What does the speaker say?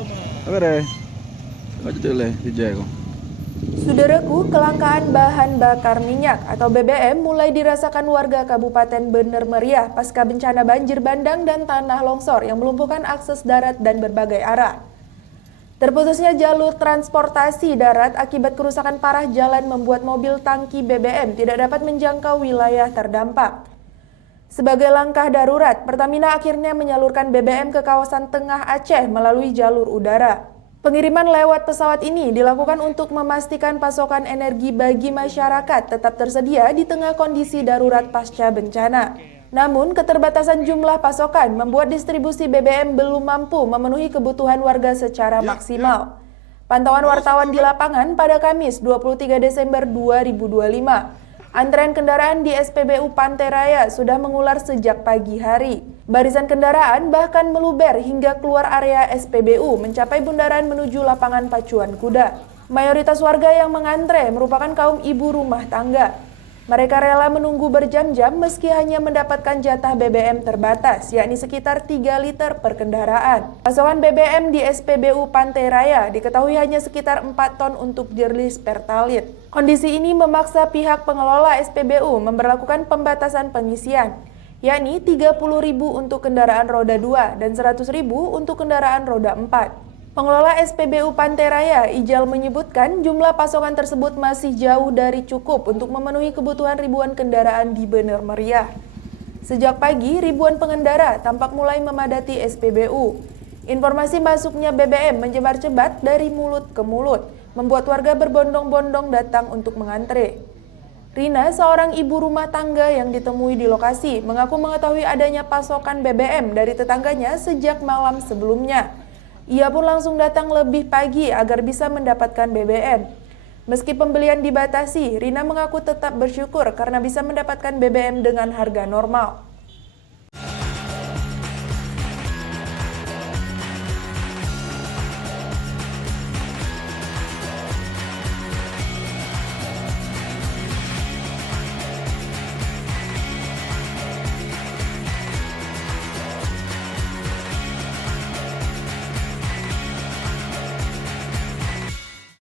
Apa deh? Baca dulu di Jago. Saudaraku, kelangkaan bahan bakar minyak atau BBM mulai dirasakan warga Kabupaten Bener Meriah pasca bencana banjir bandang dan tanah longsor yang melumpuhkan akses darat dan berbagai arah. Terputusnya jalur transportasi darat akibat kerusakan parah jalan membuat mobil tangki BBM tidak dapat menjangkau wilayah terdampak. Sebagai langkah darurat, Pertamina akhirnya menyalurkan BBM ke kawasan tengah Aceh melalui jalur udara. Pengiriman lewat pesawat ini dilakukan untuk memastikan pasokan energi bagi masyarakat tetap tersedia di tengah kondisi darurat pasca bencana. Namun, keterbatasan jumlah pasokan membuat distribusi BBM belum mampu memenuhi kebutuhan warga secara maksimal. Pantauan wartawan di lapangan pada Kamis 23 Desember 2025. Antrean kendaraan di SPBU Pantai Raya sudah mengular sejak pagi hari. Barisan kendaraan bahkan meluber hingga keluar area SPBU mencapai bundaran menuju lapangan pacuan kuda. Mayoritas warga yang mengantre merupakan kaum ibu rumah tangga. Mereka rela menunggu berjam-jam meski hanya mendapatkan jatah BBM terbatas, yakni sekitar 3 liter per kendaraan. Pasokan BBM di SPBU Pantai Raya diketahui hanya sekitar 4 ton untuk jerlis pertalit. Kondisi ini memaksa pihak pengelola SPBU memberlakukan pembatasan pengisian, yakni 30.000 untuk kendaraan roda 2 dan 100.000 untuk kendaraan roda 4. Pengelola SPBU Pantai Raya, Ijal, menyebutkan jumlah pasokan tersebut masih jauh dari cukup untuk memenuhi kebutuhan ribuan kendaraan di Bener Meriah. Sejak pagi, ribuan pengendara tampak mulai memadati SPBU. Informasi masuknya BBM menyebar-cebat dari mulut ke mulut, membuat warga berbondong-bondong datang untuk mengantre. Rina, seorang ibu rumah tangga yang ditemui di lokasi, mengaku mengetahui adanya pasokan BBM dari tetangganya sejak malam sebelumnya. Ia pun langsung datang lebih pagi agar bisa mendapatkan BBM. Meski pembelian dibatasi, Rina mengaku tetap bersyukur karena bisa mendapatkan BBM dengan harga normal.